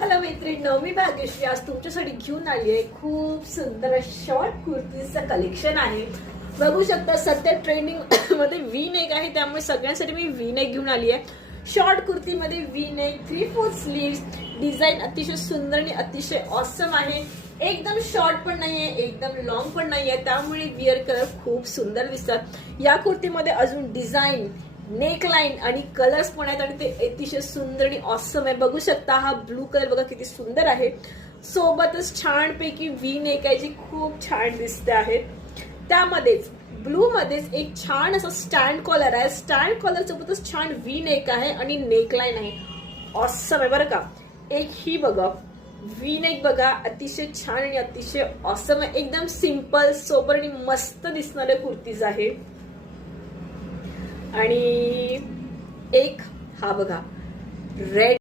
Hello मैत्रिणींनो, मी भाग्यश्री आज तुमच्यासाठी घेऊन आली आहे खूप सुंदर शॉर्ट कुर्तीचं कलेक्शन आहे. बघू शकता सध्या ट्रेंडिंग मध्ये व्ही नेक आहे, त्यामुळे सगळ्यांसाठी मी व्ही नेक घेऊन आली आहे. शॉर्ट कुर्तीमध्ये व्ही नेक 3/4 स्लीव्स डिझाईन अतिशय सुंदर आणि अतिशय ऑसम आहे. एकदम शॉर्ट पण नाहीये, एकदम लॉंग पण नाहीये, त्यामुळे विअर कलर खूप सुंदर दिसतात. या कुर्तीमध्ये अजून डिझाईन, नेकलाईन आणि कलर्स पण आहेत आणि ते अतिशय सुंदर आणि ऑसम आहे. बघू शकता हा ब्लू कलर बघा किती सुंदर आहे. सोबतच छानपैकी व्ही नेक आहे जी खूप छान दिसते आहे. त्यामध्येच ब्लू मध्येच एक छान असं स्टँड कॉलर आहे. स्टँड कॉलर सोबतच छान व्ही नेक आहे आणि नेकलाईन आहे. ऑसम आहे बरं का. एक ही बघा व्ही नेक बघा, अतिशय छान आणि अतिशय ऑसम आहे. एकदम सिंपल सोबर आणि मस्त दिसणारे कुर्तीज आहे. आणि एक हा बघा रेड